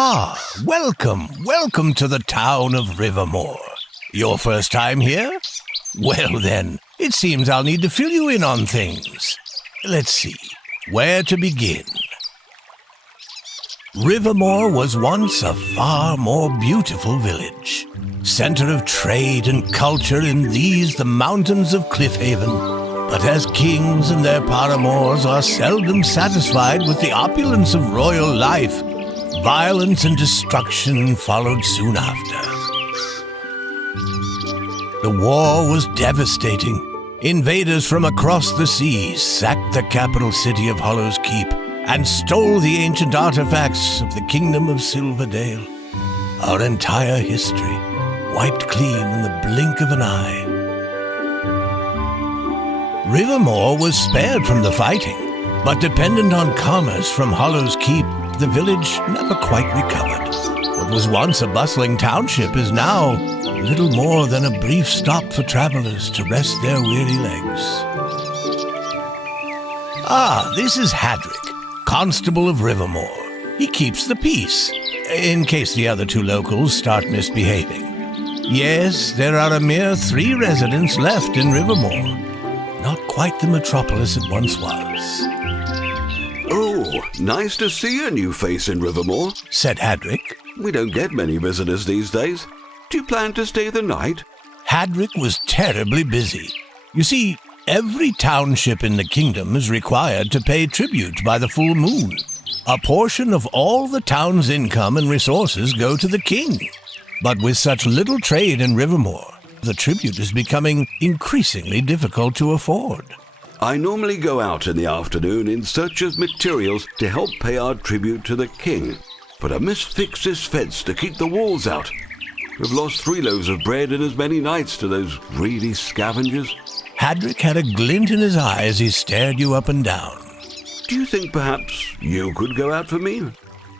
Welcome to the town of Rivermore. Your first time here? Well then, it seems I'll need to fill you in on things. Let's see, where to begin? Rivermore was once a far more beautiful village, center of trade and culture in these the mountains of Cliffhaven. But as kings and their paramours are seldom satisfied with the opulence of royal life, violence and destruction followed soon after. The war was devastating. Invaders from across the seas sacked the capital city of Hollow's Keep and stole the ancient artifacts of the kingdom of Silverdale. Our entire history wiped clean in the blink of an eye. Rivermore was spared from the fighting, but dependent on commerce from Hollow's Keep, the village never quite recovered. What was once a bustling township is now little more than a brief stop for travelers to rest their weary legs. This is Hadrick, Constable of Rivermore. He keeps the peace, in case the other two locals start misbehaving. Yes, there are a mere 3 residents left in Rivermore. Not quite the metropolis it once was. Oh, nice to see a new face in Rivermore, said Hadrick. We don't get many visitors these days. Do you plan to stay the night? Hadrick was terribly busy. You see, every township in the kingdom is required to pay tribute by the full moon. A portion of all the town's income and resources go to the king. But with such little trade in Rivermore, the tribute is becoming increasingly difficult to afford. I normally go out in the afternoon in search of materials to help pay our tribute to the king, but I must fix this fence to keep the wolves out. We've lost 3 loaves of bread and as many nights to those greedy scavengers. Hadrick had a glint in his eye as he stared you up and down. Do you think perhaps you could go out for me?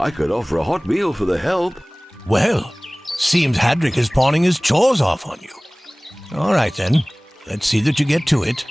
I could offer a hot meal for the help. Well, seems Hadrick is pawning his chores off on you. All right then, let's see that you get to it.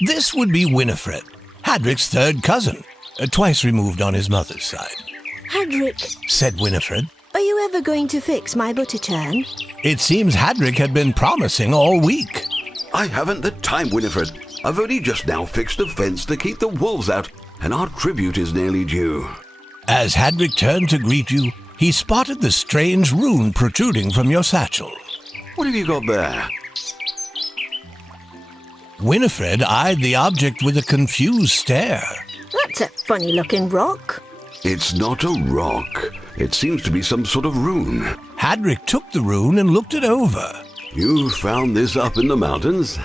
This would be Winifred, Hadric's third cousin, twice removed on his mother's side. Hadric, Said Winifred. are you ever going to fix my butter churn? It seems Hadric had been promising all week. I haven't the time, Winifred. I've only just now fixed a fence to keep the wolves out, and our tribute is nearly due. As Hadric turned to greet you, he spotted the strange rune protruding from your satchel. What have you got there? Winifred eyed the object with a confused stare. That's a funny-looking rock. It's not a rock. It seems to be some sort of rune. Hadric took the rune and looked it over. You found this up in the mountains?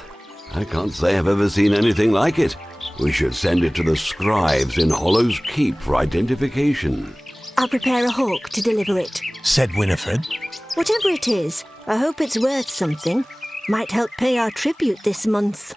I can't say I've ever seen anything like it. We should send it to the scribes in Hollow's Keep for identification. I'll prepare a hawk to deliver it. Said Winifred. Whatever it is, I hope it's worth something. Might help pay our tribute this month.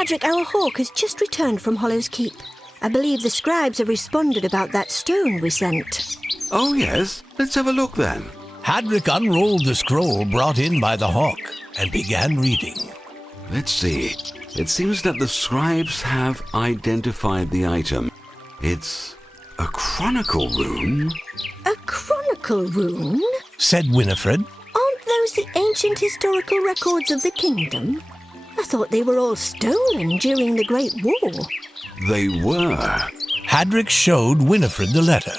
Hadrick our hawk has just returned from Hollow's Keep. I believe the scribes have responded about that stone we sent. Oh, yes. Let's have a look then. Hadrick unrolled the scroll brought in by the hawk and began reading. Let's see. It seems that the scribes have identified the item. It's a chronicle rune. A chronicle rune? Said Winifred. Aren't those the ancient historical records of the kingdom? I thought they were all stolen during the Great War. They were. Hadrick showed Winifred the letter.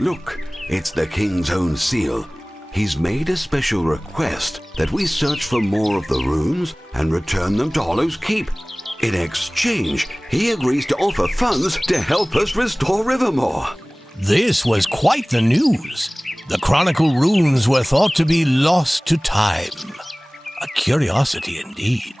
Look, it's the king's own seal. He's made a special request that we search for more of the runes and return them to Hollow's Keep. In exchange, he agrees to offer funds to help us restore Rivermore. This was quite the news. The chronicle runes were thought to be lost to time. A curiosity indeed.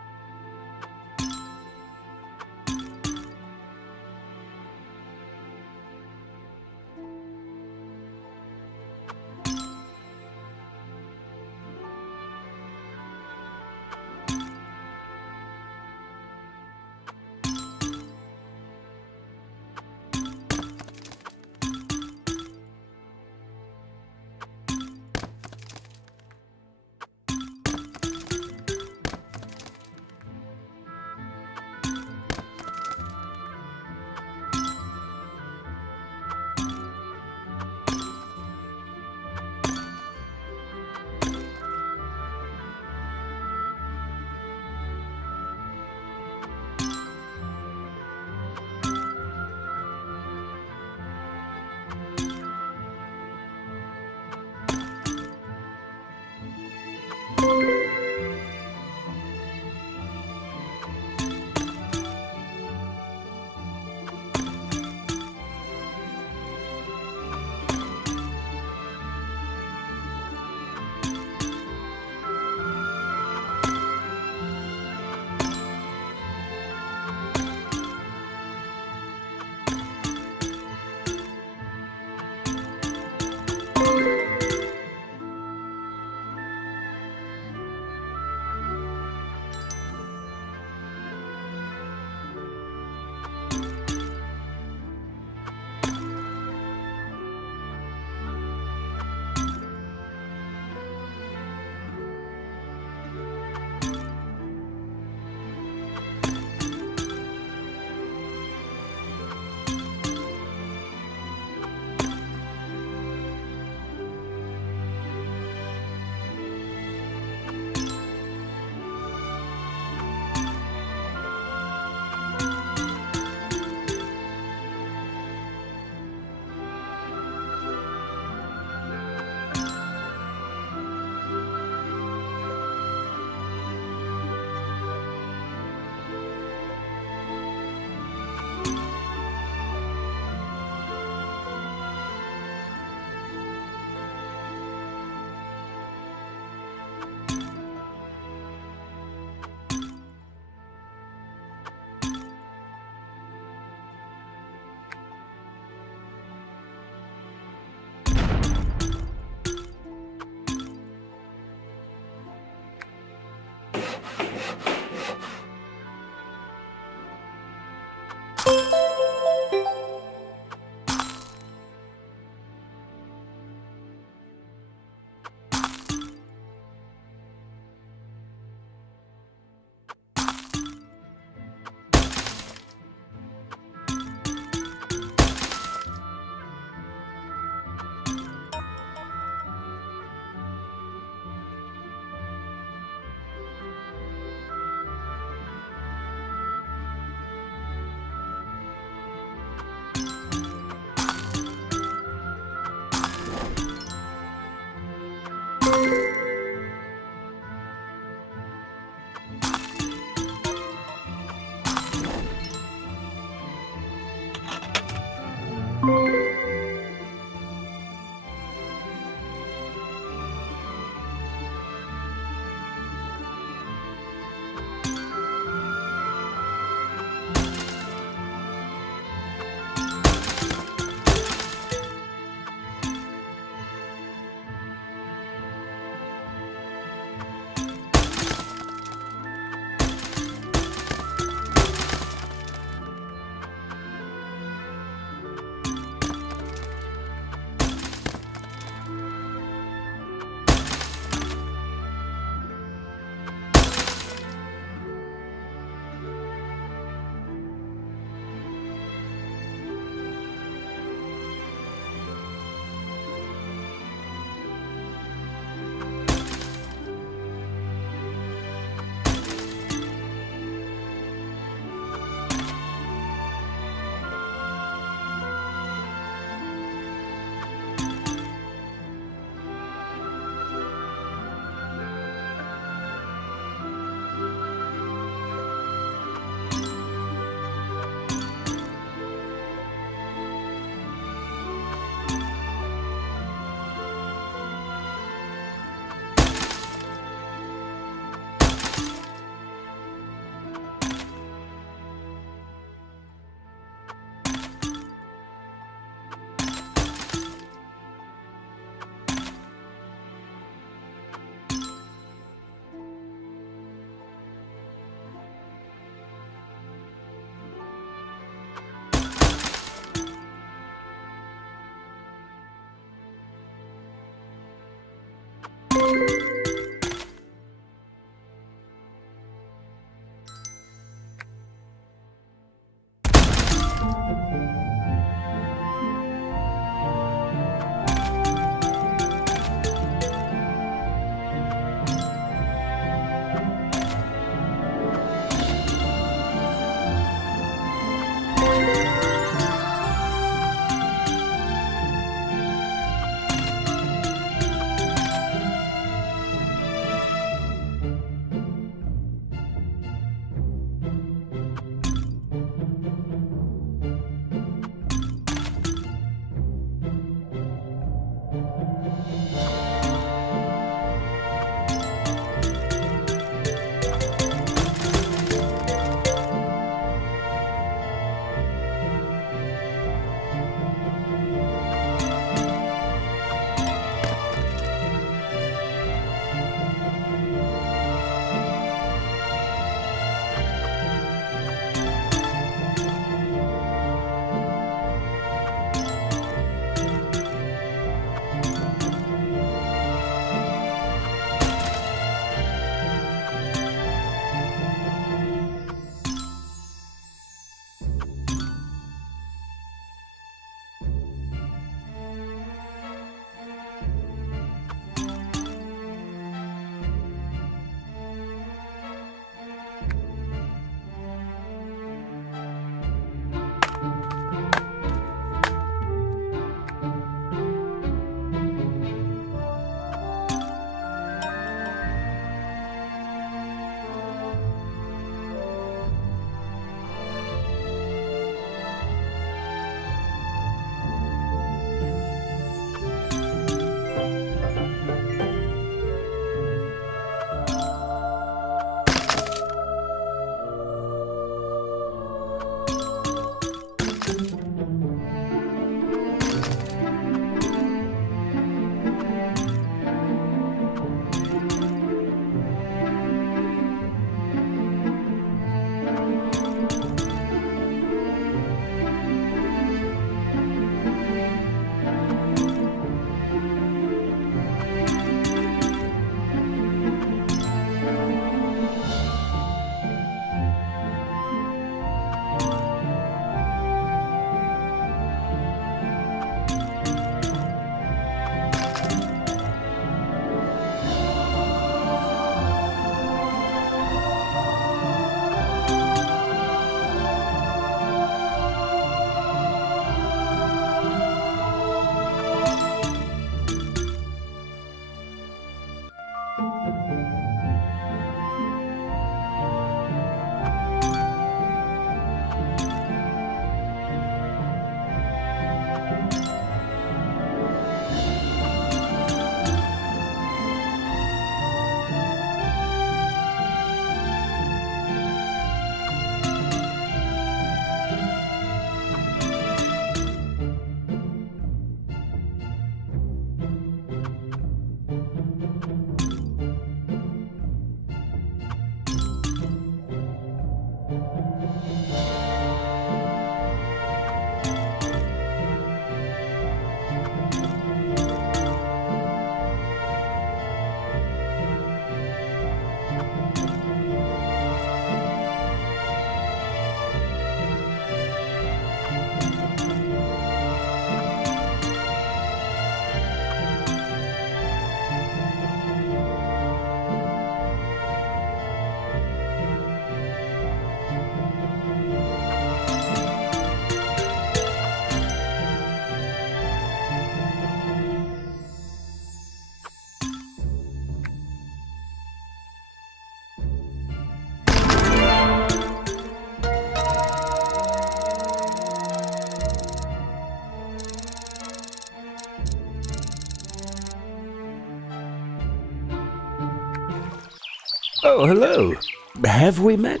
Oh, hello. Have we met?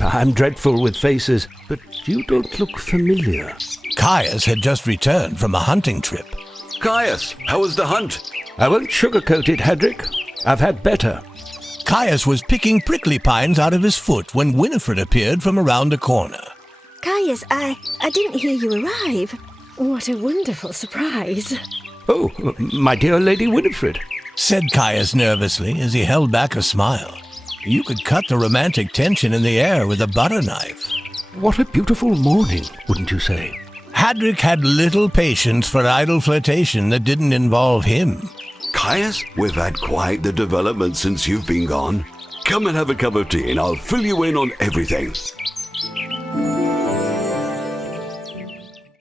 I'm dreadful with faces, but you don't look familiar. Caius had just returned from a hunting trip. Caius, how was the hunt? I won't sugarcoat it, Hedrick. I've had better. Caius was picking prickly pines out of his foot when Winifred appeared from around a corner. Caius, I didn't hear you arrive. What a wonderful surprise. Oh, my dear Lady Winifred. Said Caius nervously as he held back a smile. You could cut the romantic tension in the air with a butter knife. What a beautiful morning, wouldn't you say? Hadrick had little patience for idle flirtation that didn't involve him. Caius, we've had quite the development since you've been gone. Come and have a cup of tea and I'll fill you in on everything.